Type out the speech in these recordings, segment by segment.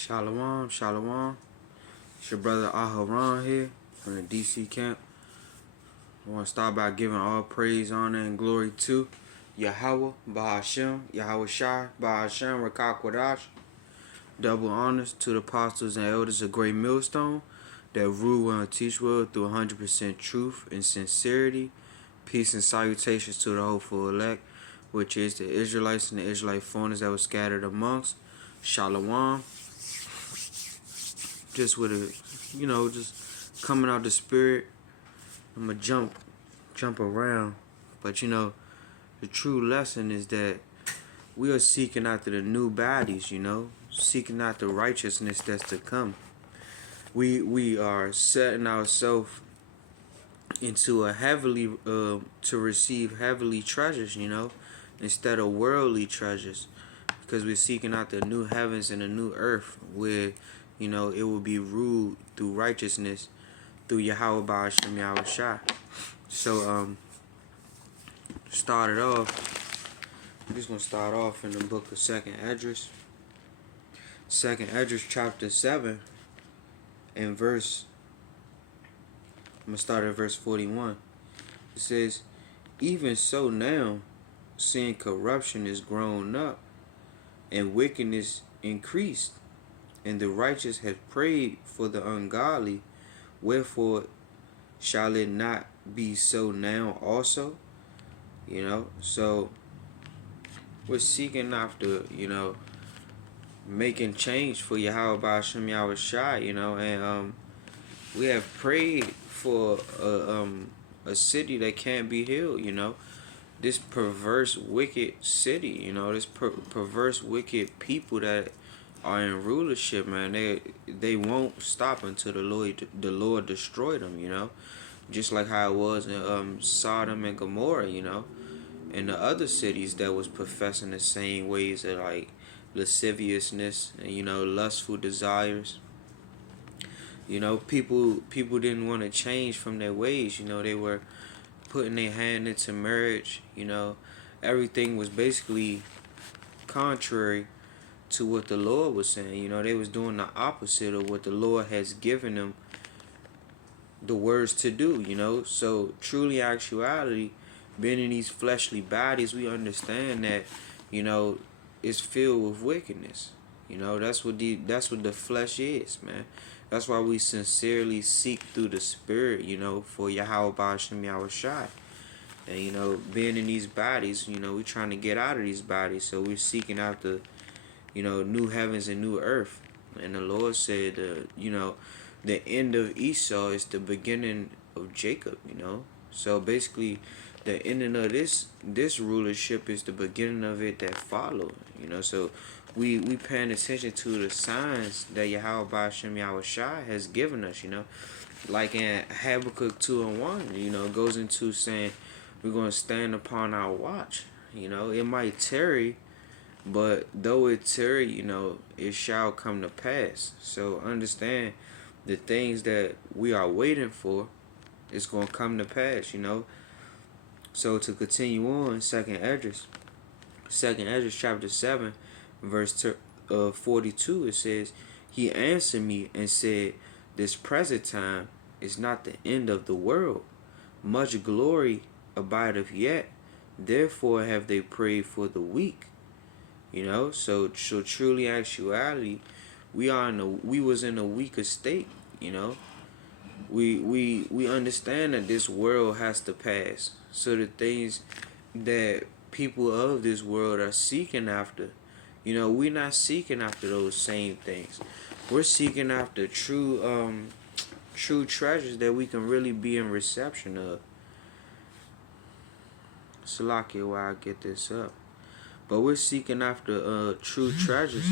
Shalom, shalom. It's your brother Aharon here from the DC camp. I want to start by giving all praise, honor, and glory to YAHAWAH, bahasham, YAHAWASHI, bahasham, qadash. Double honors to the apostles and elders of Great Millstone that rule well and teach well through 100% truth and sincerity. Peace and salutations to the hopeful elect, which is the Israelites and the Israelite foreigners that were scattered amongst. Shalom. Just with a, just coming out the spirit. I'm gonna jump around, but the true lesson is that we are seeking after the new bodies. Seeking after righteousness that's to come. We are setting ourselves into a heavenly to receive heavenly treasures. Instead of worldly treasures, because we're seeking out the new heavens and the new earth where it will be ruled through righteousness through Yahweh bahasham Yahawashi. So I'm just gonna start off in the book of Second Esdras chapter 7 and verse. I'm gonna start at verse 41. It says, "Even so now, seeing corruption is grown up, and wickedness increased, and the righteous have prayed for the ungodly, wherefore shall it not be so now also?" So we're seeking after, making change for Yahweh bahasham Yahawashi, and we have prayed for a city that can't be healed, this perverse, wicked city, this perverse, wicked people that are in rulership, man. They won't stop until the Lord destroy them, just like how it was in Sodom and Gomorrah, and the other cities that was professing the same ways of like lasciviousness and lustful desires. People didn't want to change from their ways. They were putting their hand into marriage. Everything was basically contrary to what the Lord was saying. They was doing the opposite of what the Lord has given them the words to do. So truly, actuality, being in these fleshly bodies, we understand that it's filled with wickedness. That's what the flesh is, man. That's why we sincerely seek through the spirit, for Yahweh bahasham Yahawashi. And being in these bodies, we're trying to get out of these bodies, so we're seeking out the new heavens and new earth. And the Lord said, the end of Esau is the beginning of Jacob. So basically, the ending of this rulership is the beginning of it that follow. So we paying attention to the signs that Yahweh bahasham Yahawashi has given us. Like in Habakkuk 2:1, goes into saying we're going to stand upon our watch. It might tarry, but though it tarry, it shall come to pass. So understand the things that we are waiting for is going to come to pass. So to continue on, Second Esdras chapter 7, verse 42, it says, "He answered me and said, This present time is not the end of the world. Much glory abideth yet. Therefore have they prayed for the weak." So truly, actuality, we was in a weaker state. We understand that this world has to pass. So the things that people of this world are seeking after, we're not seeking after those same things. We're seeking after true treasures that we can really be in reception of. Salakia, while I get this up. But we're seeking after true treasures.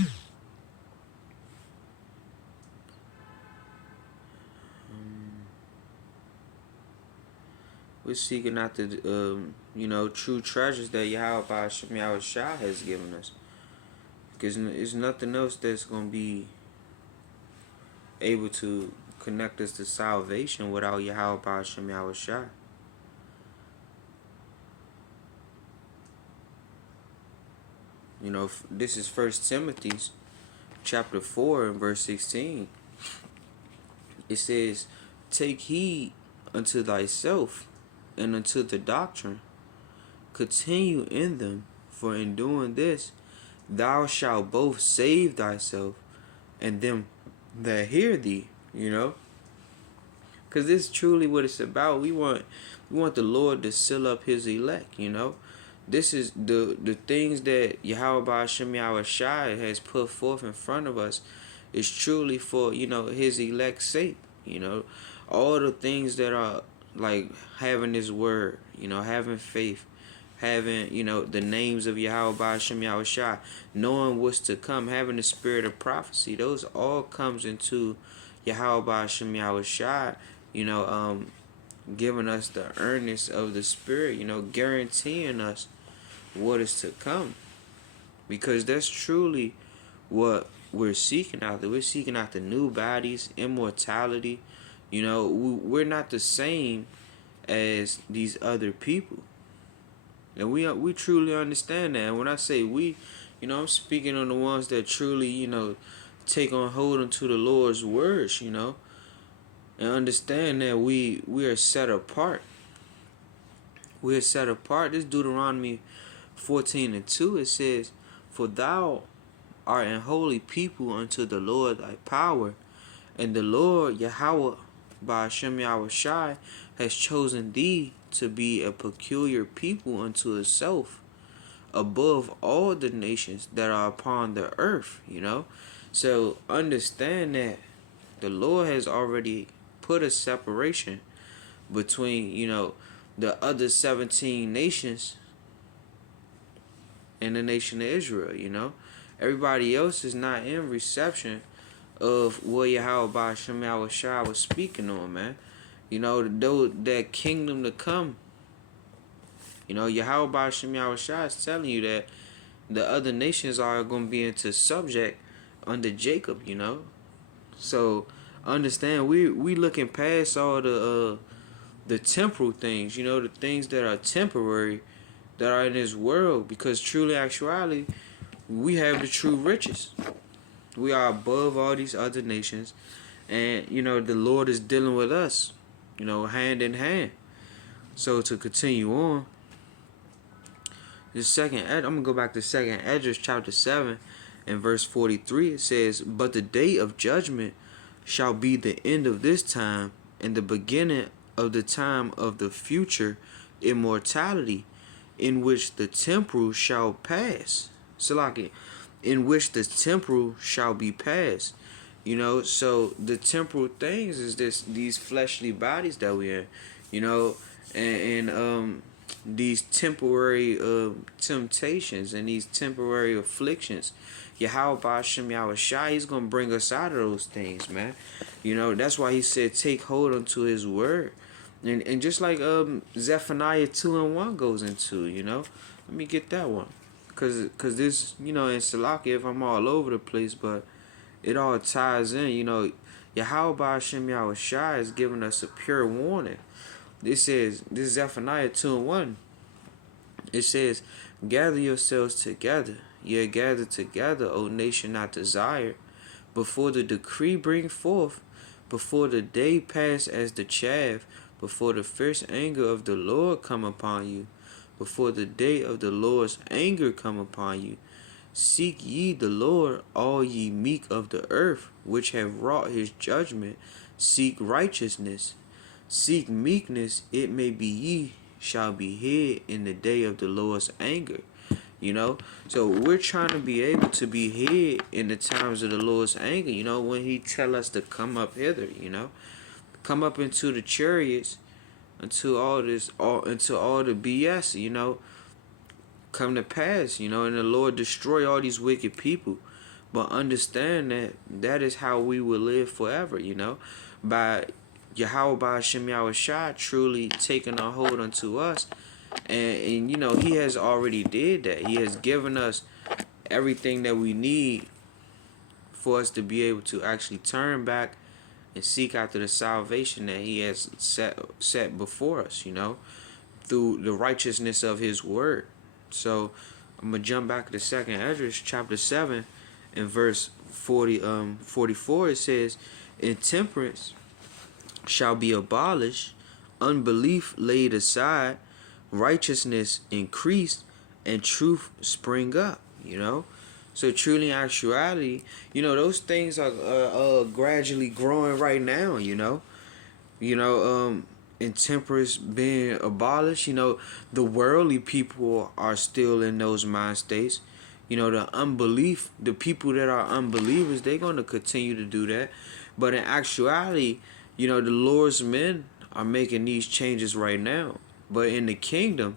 We're seeking after true treasures that Yahweh bahasham Yahawashi has given us. Because there's nothing else that's going to be able to connect us to salvation without Yahweh bahasham Yahawashi. This is 1 Timothy chapter 4 and verse 16, it says, "Take heed unto thyself and unto the doctrine. Continue in them, for in doing this thou shalt both save thyself and them that hear thee." You know, because this is truly what it's about. We want the Lord to seal up His elect. You know, this is the things that bahasham YAHAWASHI has put forth in front of us is truly for, His elect's sake. You know, all the things that are like having His word, having faith, having, the names of bahasham YAHAWASHI, knowing what's to come, having the spirit of prophecy. Those all comes into bahasham YAHAWASHI, giving us the earnest of the spirit, guaranteeing us what is to come. Because that's truly what we're seeking after. We're seeking after new bodies, immortality. We're not the same as these other people. And we truly understand that. And when I say we, I'm speaking on the ones that truly, take on hold unto the Lord's words, and understand that we are set apart. We are set apart. This Deuteronomy 14:2, it says, "For thou art an holy people unto the Lord thy power, and the Lord Yahweh bahasham YAHAWASHI has chosen thee to be a peculiar people unto Himself, above all the nations that are upon the earth." So understand that the Lord has already put a separation between, the other 17 nations and the nation of Israel. Everybody else is not in reception of what bahasham YAHAWASHI was speaking on, man. That kingdom to come. bahasham YAHAWASHI is telling you that the other nations are going to be into subject under Jacob, So understand, we looking past all the temporal things, the things that are temporary, that are in this world, because truly, actuality, we have the true riches. We are above all these other nations, and the Lord is dealing with us, hand in hand. So to continue on, I'm gonna go back to 2nd Esdras chapter 7 and verse 43. It says, "But the day of judgment shall be the end of this time, and the beginning of the time of the future immortality, in which the temporal shall pass." Salaki, in which the temporal shall be passed. So the temporal things is these fleshly bodies that we're in, and these temporary temptations and these temporary afflictions. bahasham YAHAWASHI, He's gonna bring us out of those things, man. That's why He said, take hold unto His word. And just like Zephaniah 2:1 goes into, let me get that one. Cause this, in Salaki, if I'm all over the place, but it all ties in, bahasham YAHAWASHI is giving us a pure warning. This Zephaniah 2:1. It says, "Gather yourselves together, ye gather together, O nation not desired, before the decree bring forth, before the day pass as the chaff, before the fierce anger of the Lord come upon you, before the day of the Lord's anger come upon you. Seek ye the Lord, all ye meek of the earth, which have wrought His judgment. Seek righteousness. Seek meekness, it may be ye shall be hid in the day of the Lord's anger." So we're trying to be able to be hid in the times of the Lord's anger, when He tell us to come up hither, come up into the chariots, into all the BS, come to pass, and the Lord destroy all these wicked people. But understand that is how we will live forever, by bahasham YAHAWASHI truly taking a hold unto us. And He has already did that. He has given us everything that we need for us to be able to actually turn back and seek after the salvation that He has set before us, through the righteousness of His word. So I'm going to jump back to 2nd Esdras chapter 7 in verse 44, it says, intemperance shall be abolished, unbelief laid aside, righteousness increased, and truth spring up, you know. So truly in actuality, those things are gradually growing right now, you know, intemperance being abolished. The worldly people are still in those mind states. The unbelief, the people that are unbelievers, they're going to continue to do that. But in actuality, the Lord's men are making these changes right now. But in the kingdom,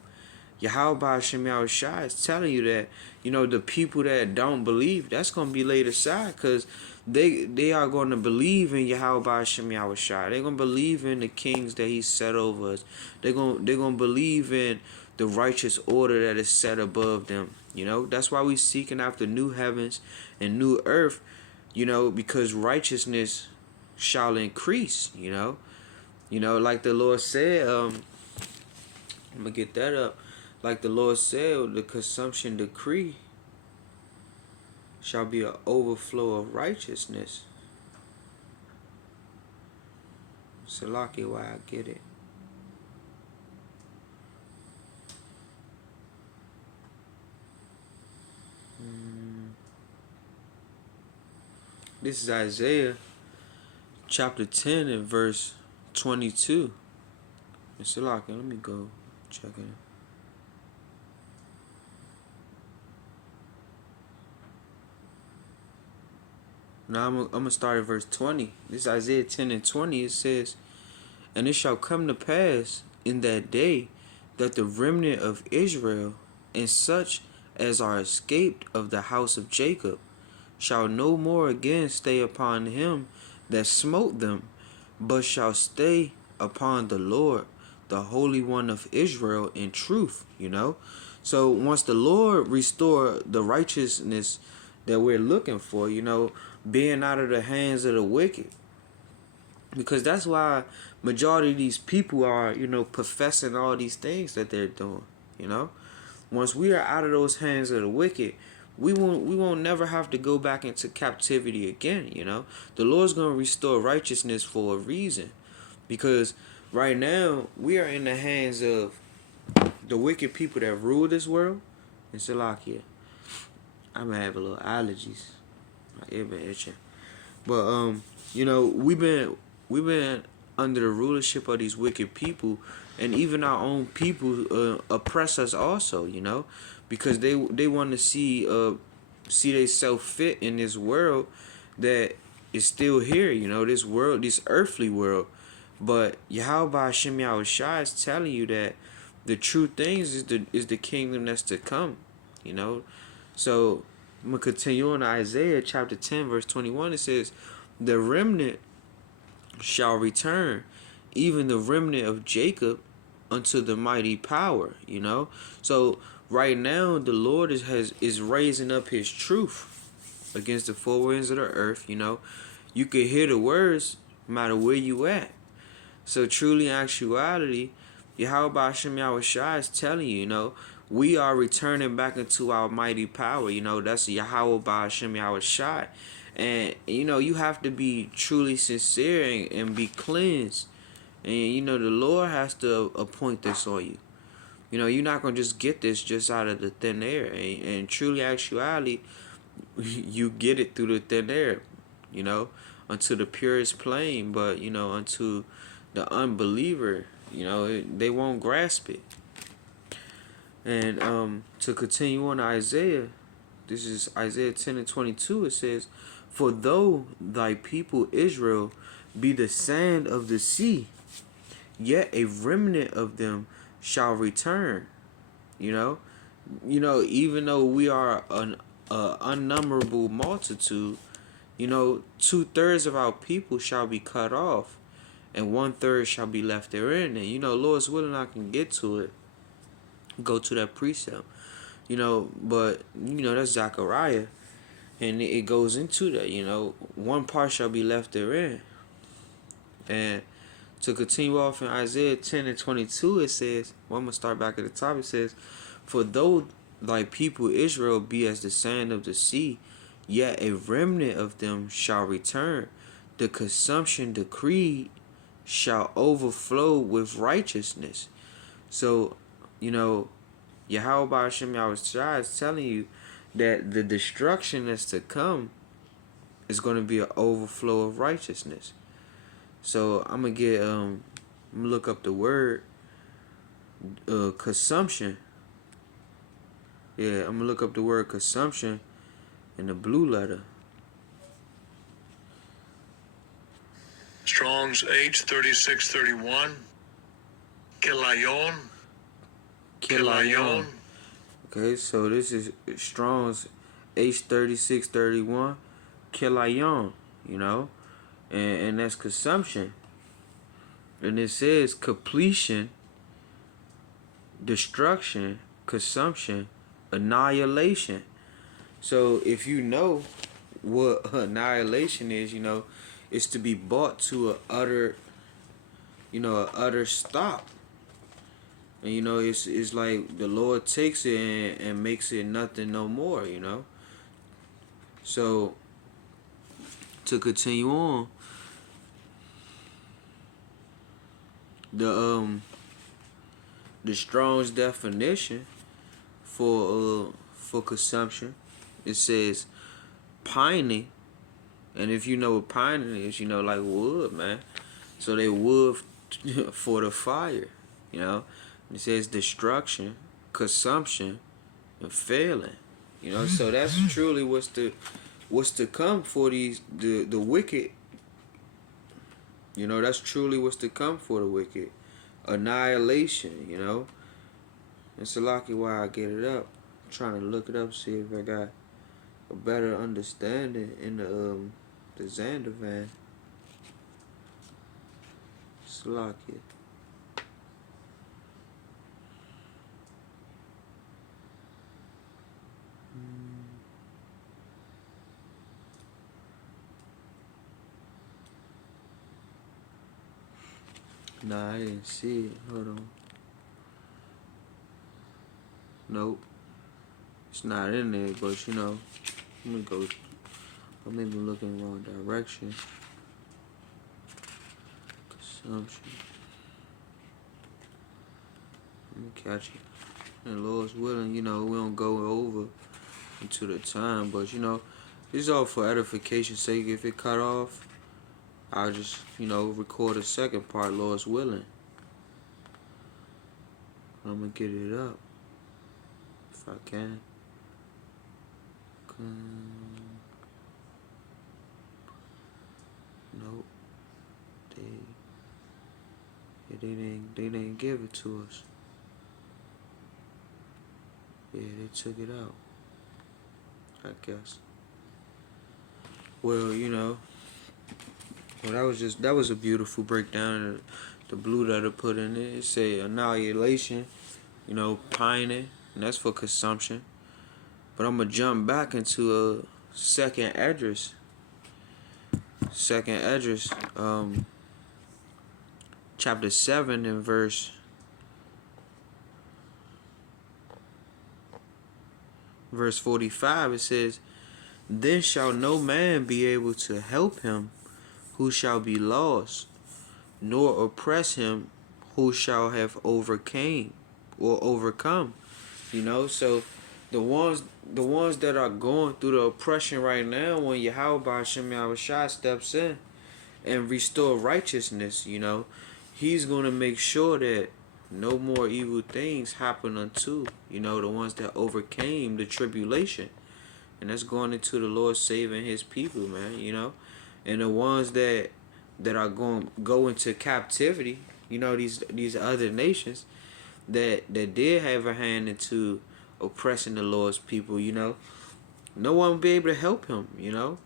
bahasham is telling you that, the people that don't believe, that's going to be laid aside, because they are going to believe in bahasham. They're going to believe in the kings that he set over us. They're going to believe in the righteous order that is set above them. That's why we seeking after new heavens and new earth, because righteousness shall increase, like the Lord said, I'm going to get that up. Like the Lord said, the consumption decree shall be an overflow of righteousness. Salaki, why I get it. This is Isaiah chapter 10 and verse 22. Salaki, let me go check it. Now I'm going to start at verse 20. This is Isaiah 10 and 20. It says, and it shall come to pass in that day that the remnant of Israel and such as are escaped of the house of Jacob shall no more again stay upon him that smote them, but shall stay upon the Lord, the Holy One of Israel, in truth. So once the Lord restore the righteousness that we're looking for, being out of the hands of the wicked, because that's why majority of these people are, professing all these things that they're doing. Once we are out of those hands of the wicked, we won't never have to go back into captivity again. The Lord's going to restore righteousness for a reason, because right now we are in the hands of the wicked people that rule this world. And Salakia, I'm gonna have a little allergies. My ear been itching. But we've been under the rulership of these wicked people, and even our own people oppress us also, because they want to see themselves fit in this world that is still here, this world, this earthly world. But YAHAWASHI is telling you that the true things is the kingdom that's to come, So I'm going to continue on Isaiah chapter 10 verse 21. It says, the remnant shall return, even the remnant of Jacob, unto the mighty power. So right now the Lord is raising up his truth against the four winds of the earth. You can hear the words no matter where you at. So truly in actuality, YAHAWASHI is telling you, we are returning back into our mighty power. That's YAHAWASHI. And, you have to be truly sincere and be cleansed. And, the Lord has to appoint this on you. You're not going to just get this just out of the thin air. And truly actuality, you get it through the thin air, unto the purest plane. But, unto the unbeliever, they won't grasp it. And to continue on Isaiah, this is Isaiah 10 and 22. It says, for though thy people Israel be the sand of the sea, yet a remnant of them shall return. Even though we are an unnumberable multitude, 2/3 of our people shall be cut off, and 1/3 shall be left therein. And Lord's willing, I can get to it. Go to that precept. But that's Zechariah, and it goes into that. One part shall be left therein. And to continue off in Isaiah 10 and 22, it says, I'm going to start back at the top. It says, for though thy people Israel be as the sand of the sea, yet a remnant of them shall return. The consumption decreed shall overflow with righteousness. So, Yahweh bahasham Yahawashi is telling you that the destruction that's to come is going to be an overflow of righteousness. So I'm gonna look up the word consumption. Yeah, I'm gonna look up the word consumption in the blue letter. Strong's H3631. Kilayon. Okay, so this is Strong's H3631. Kilayon, and that's consumption. And it says completion, destruction, consumption, annihilation. So if you know what annihilation is, it's to be brought to a utter stop. And it's like the Lord takes it and makes it nothing no more, So to continue on, the Strong's definition for consumption, it says pining. And if you know what pining is, like wood, man. So they wood for the fire, It says destruction, consumption, and failing. So that's truly what's to come for the wicked. That's truly what's to come for the wicked. Annihilation, And Salaki, why I get it up. I'm trying to look it up, see if I got a better understanding in the Zandavan. Salaki. Nah, I didn't see it. Hold on. Nope. It's not in there, but let me go. I may be looking in the wrong direction. Consumption. Let me catch it. And Lord's willing, we don't go over into the time, but this is all for edification's sake. If it cut off, I'll just, record a second part, Lord's willing. I'm going to get it up. If I can. Nope. They didn't give it to us. Yeah, they took it out, I guess. Well, that was a beautiful breakdown of the blue that I put in it. It say annihilation, pining, and that's for consumption. But I'm gonna jump back into a second address. Chapter 7 and verse 45. It says, "Then shall no man be able to help him who shall be lost, nor oppress him who shall have overcome. So the ones that are going through the oppression right now, when Yahweh bahasham Yahawashi steps in and restore righteousness, he's gonna make sure that no more evil things happen unto, the ones that overcame the tribulation. And that's going into the Lord saving his people, man, And the ones that are going to go into captivity, these other nations that did have a hand into oppressing the Lord's people, no one will be able to help him, no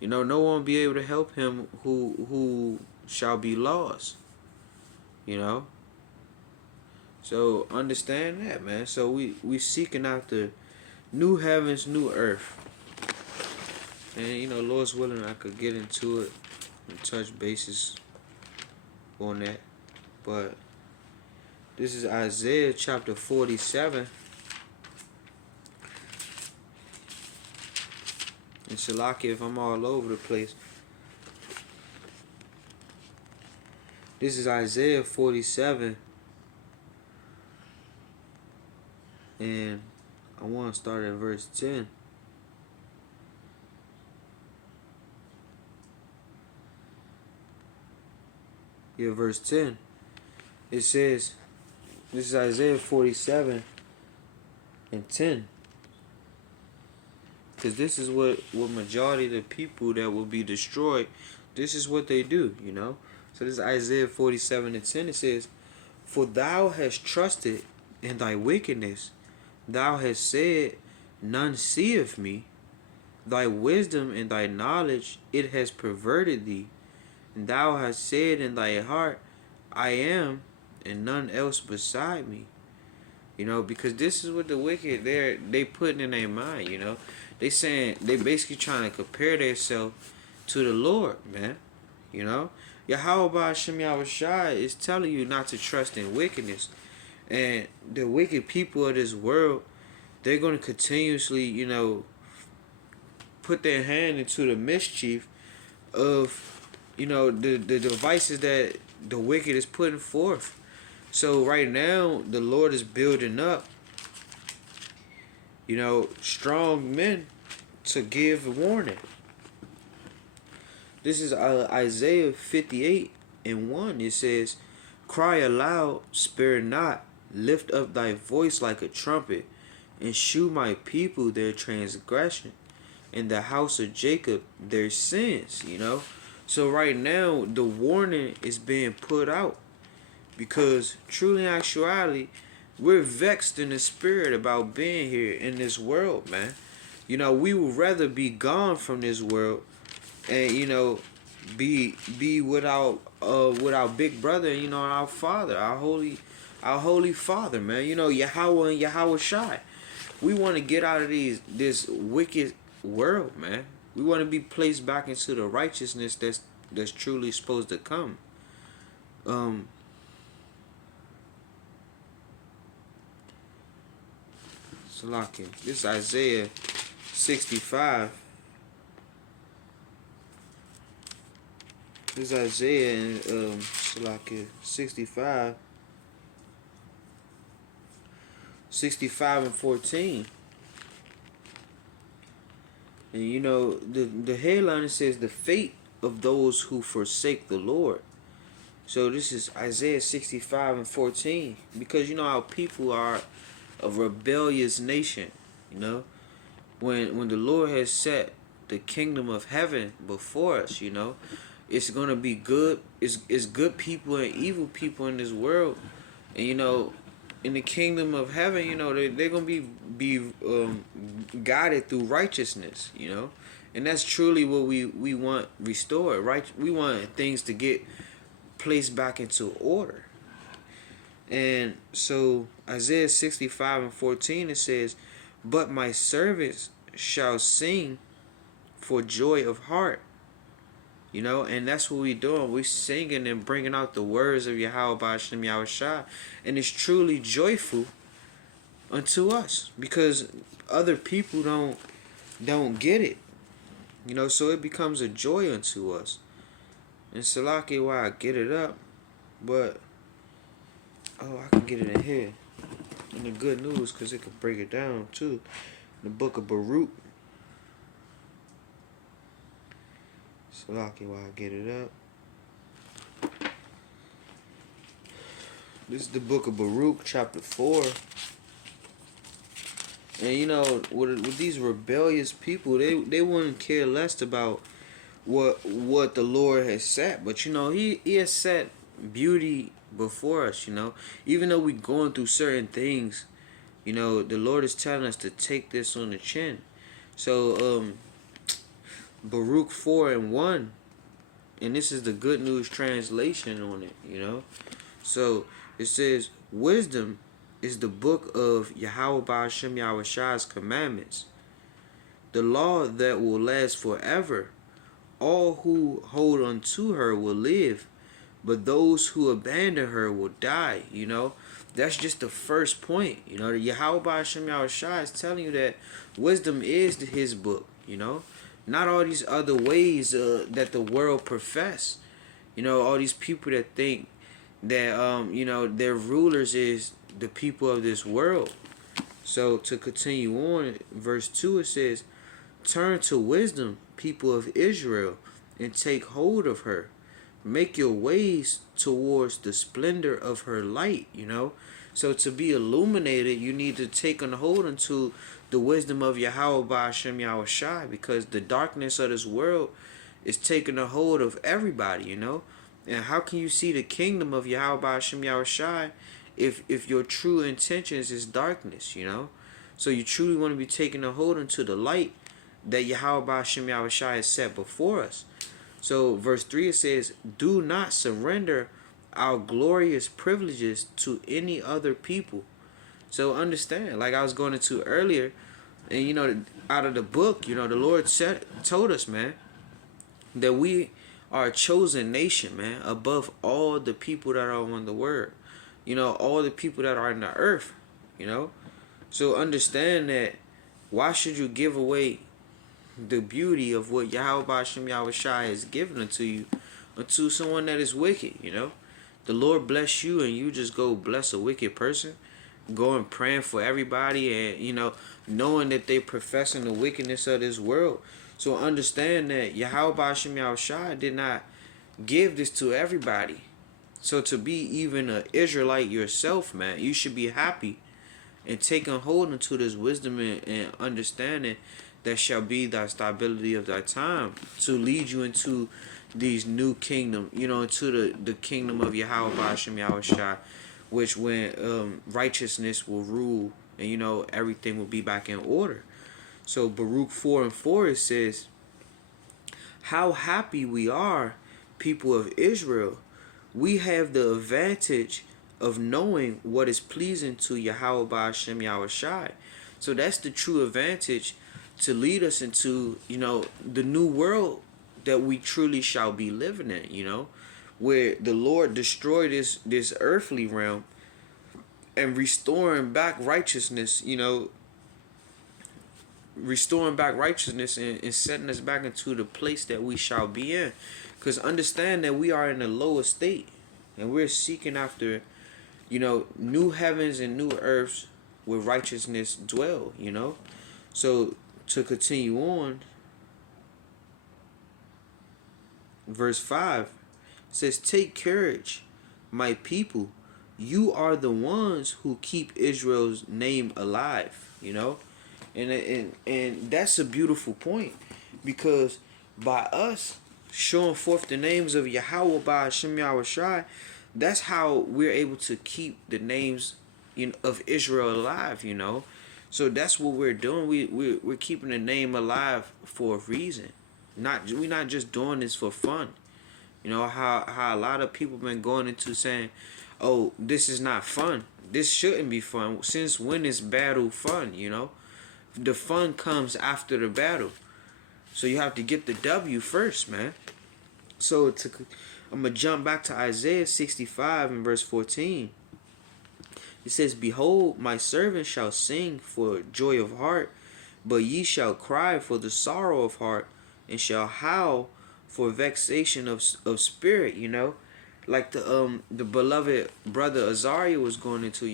one will be able to help him who shall be lost, So understand that, man. So we seeking after new heavens, new earth. And Lord's willing, I could get into it and touch bases on that. But this is Isaiah chapter 47. And Shalaki, if I'm all over the place. This is Isaiah 47. And I want to start at verse 10. Yeah, verse 10. It says, this is Isaiah 47 and 10. Because this is what majority of the people that will be destroyed, this is what they do, you know. So this is Isaiah 47 and 10. It says, for thou hast trusted in thy wickedness. Thou hast said, none seeth me. Thy wisdom and thy knowledge, it has perverted thee. And thou hast said in thy heart, I am, and none else beside me. You know, because this is what the wicked, they putting in their mind, you know. They basically trying to compare themselves to the Lord, man. You know. YAHAWASHI is telling you not to trust in wickedness. And the wicked people of this world, they're going to continuously, you know, put their hand into the mischief of, you know, the devices that the wicked is putting forth. So right now, the Lord is building up, you know, strong men to give a warning. This is Isaiah 58 and 1. It says, cry aloud, spare not, lift up thy voice like a trumpet, and shew my people their transgression, and the house of Jacob their sins, you know. So right now, the warning is being put out, because truly in actuality, we're vexed in the spirit about being here in this world, man. You know, we would rather be gone from this world and, you know, be with our big brother, you know, our father, our holy father, man. You know, Yahawah and YAHAWASHI. We want to get out of this wicked world, man. We want to be placed back into the righteousness that's truly supposed to come. Salaki. This is Isaiah 65. This is Isaiah in Salaki 65. 65 and 14. And you know, the headline says the fate of those who forsake the Lord. So this is Isaiah 65 and 14. Because you know our people are a rebellious nation, you know. When the Lord has set the kingdom of heaven before us, you know, it's gonna be good. It's good people and evil people in this world, and you know, in the kingdom of heaven, you know, they're gonna be guided through righteousness, you know, and that's truly what we want restored, right? We want things to get placed back into order. And so Isaiah 65 and 14, it says, but my servants shall sing for joy of heart. You know, and that's what we doing. We singing and bringing out the words of Yahweh bahasham Yahushua, and it's truly joyful unto us because other people don't get it. You know, so it becomes a joy unto us. And Salaki, why I get it up, but I can get it in here. And the good news, because it could break it down too. The book of Barak. Salaki, why I get it up. This is the book of Barak, chapter 4. And you know, with these rebellious people, they wouldn't care less about what the Lord has set. But you know, He has set beauty before us, you know. Even though we're going through certain things, you know, the Lord is telling us to take this on the chin. So Barak 4 and 1, and this is the Good News translation on it, you know. So it says, wisdom is the book of Yahweh bahasham Yahushua's commandments, the law that will last forever. All who hold on to her will live, but those who abandon her will die, you know. That's just the first point, you know. The Yahweh bahasham Yahushua is telling you that wisdom is his book, you know. not all these other ways that the world profess. All these people that think that their rulers is the people of this world. So to continue on, verse 2 it says, "Turn to wisdom, people of Israel, and take hold of her. Make your ways towards the splendor of her light." So to be illuminated, you need to take on hold into the wisdom of Yahawah bahasham YAHAWASHI, because the darkness of this world is taking a hold of everybody. And how can you see the kingdom of Yahawah bahasham YAHAWASHI if your true intentions is darkness? So you truly want to be taking a hold into the light that Yahawah bahasham YAHAWASHI has set before us. So verse 3 it says, "Do not surrender our glorious privileges to any other people." So understand, like I was going into earlier, and out of the book, the Lord told us, man, that we are a chosen nation, man, above all the people that are on the world, all the people that are in the earth. So understand that. Why should you give away the beauty of what Yahawah bahasham YAHAWASHI has given unto someone that is wicked? The Lord bless you, and you just go bless a wicked person, going praying for everybody, and knowing that they professing the wickedness of this world. So understand that Yahawah bahasham YAHAWASHI did not give this to everybody. So to be even an Israelite yourself, man, you should be happy and taking hold into this wisdom and understanding that shall be thy stability of thy time, to lead you into these new kingdom, into the kingdom of Yahawah bahasham YAHAWASHI, which when righteousness will rule, and everything will be back in order. So Baruch 4:4 it says, "How happy we are, people of Israel. We have the advantage of knowing what is pleasing to Yahawah bahasham YAHAWASHI." So that's the true advantage to lead us into, the new world that we truly shall be living in, where the Lord destroyed this earthly realm and restoring back righteousness, and setting us back into the place that we shall be in. Because understand that we are in a lower state, and we're seeking after, new heavens and new earths where righteousness dwell. So to continue on, verse 5 says, "Take courage, my people. You are the ones who keep Israel's name alive." And that's a beautiful point, because by us showing forth the names of Yahawah bahasham YAHAWASHI, that's how we're able to keep the names of Israel alive. So that's what we're doing. We're keeping the name alive for a reason. We're not just doing this for fun. How a lot of people been going into saying, "Oh, this is not fun. This shouldn't be fun." Since when is battle fun? The fun comes after the battle. So you have to get the W first, man. So I'm gonna jump back to Isaiah 65 and verse 14. It says, "Behold, my servant shall sing for joy of heart, but ye shall cry for the sorrow of heart, and shall howl for vexation of spirit." Like the beloved brother Azariah was going into,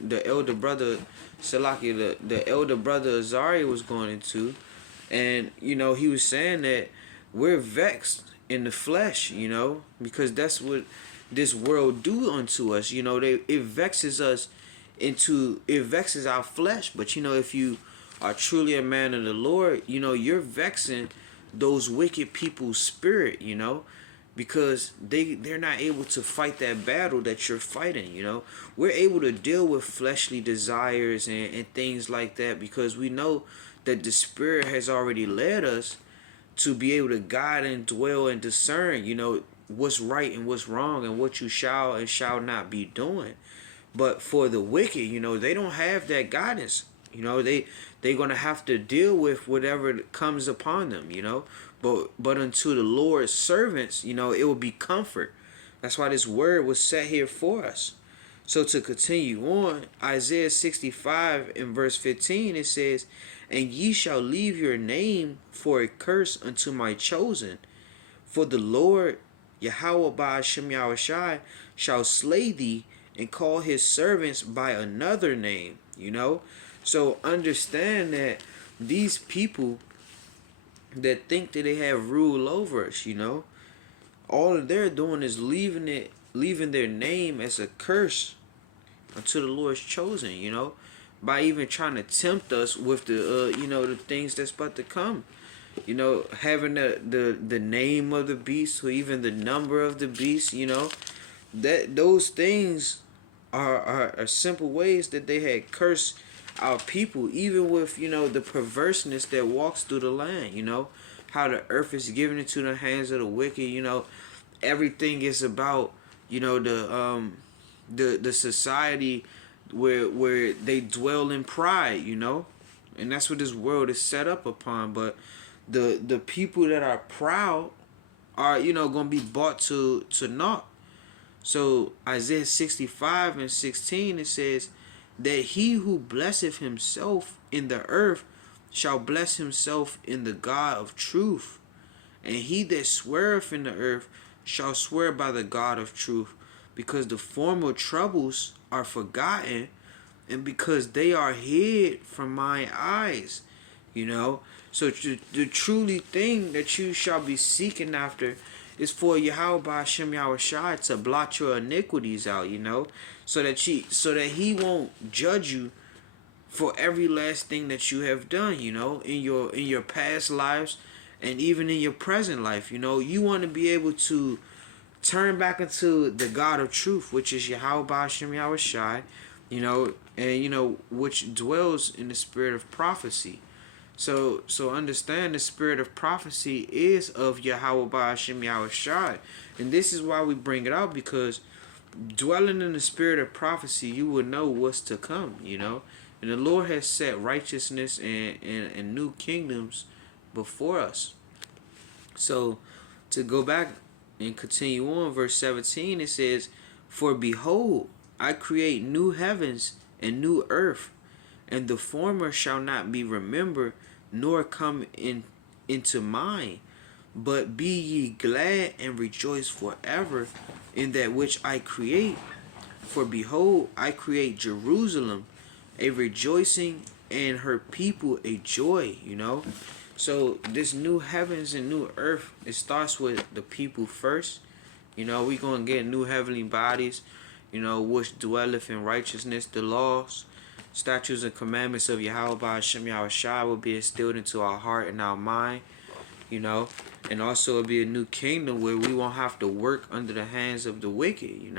the elder brother Salaki, the elder brother Azariah was going into, and he was saying that we're vexed in the flesh, because that's what this world do unto us. It vexes us it vexes our flesh. But if you are truly a man of the Lord, you're vexing those wicked people's spirit, because they're not able to fight that battle that you're fighting. We're able to deal with fleshly desires and things like that, because we know that the Spirit has already led us to be able to guide and dwell and discern, what's right and what's wrong, and what you shall and shall not be doing. But for the wicked, they don't have that guidance. They're gonna have to deal with whatever comes upon them. But unto the Lord's servants, it will be comfort. That's why this word was set here for us. So to continue on, Isaiah 65 in verse 15, it says, And ye shall leave your name for a curse unto my chosen. For the Lord, Yahweh bahasham Yahawashi, shall slay thee and call his servants by another name. So understand that these people that think that they have rule over us, all they're doing is leaving their name as a curse unto the Lord's chosen, by even trying to tempt us with the things that's about to come. Having the name of the beast or even the number of the beast, that those things are simple ways that they had cursed our people, even with the perverseness that walks through the land. How the earth is given into the hands of the wicked. Everything is about the society where they dwell in pride, and that's what this world is set up upon. But the people that are proud are gonna be brought to naught. So Isaiah 65:16, it says that he who blesseth himself in the earth shall bless himself in the God of truth, and he that sweareth in the earth shall swear by the God of truth, because the former troubles are forgotten, and because they are hid from my eyes. So the truly thing that you shall be seeking after is for Yahweh bahasham Yahawashi to blot your iniquities out, so that he won't judge you for every last thing that you have done, in your past lives and even in your present life. You want to be able to turn back into the God of truth, which is Yahweh bahasham Yahawashi, and which dwells in the spirit of prophecy. So understand, the spirit of prophecy is of Yahweh bahasham Yahawashi, and this is why we bring it out, because dwelling in the spirit of prophecy, you will know what's to come. And the Lord has set righteousness and new kingdoms before us. So to go back and continue on, verse 17, it says, "For behold, I create new heavens and new earth, and the former shall not be remembered, nor come into mind. But be ye glad and rejoice forever in that which I create. For behold, I create Jerusalem a rejoicing, and her people a joy." So this new heavens and new earth, it starts with the people first. We gonna get new heavenly bodies, which dwelleth in righteousness. The laws, statutes, and commandments of Yahweh bahasham Yahawashi will be instilled into our heart and our mind. And also it'll be a new kingdom where we won't have to work under the hands of the wicked.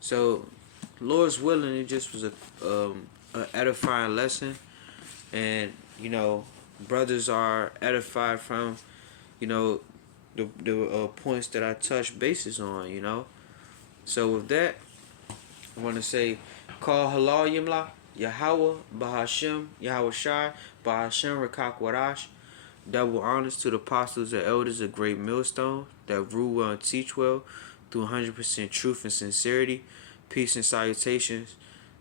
So Lord's willing, it just was a edifying lesson, and brothers are edified from the points that I touched bases on. So with that, I want to say, Kal Halalyam la YAHAWAH, bahasham Yahawashi, bahasham qadash. Double honors to the apostles and elders of Great Millstone that rule well and teach well through 100% truth and sincerity. Peace and salutations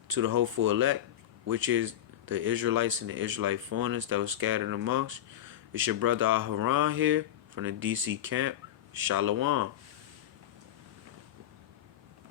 to the hopeful elect, which is the Israelites and the Israelite foreigners that were scattered amongst. It's your brother Al Haran here from the DC camp. Shalom.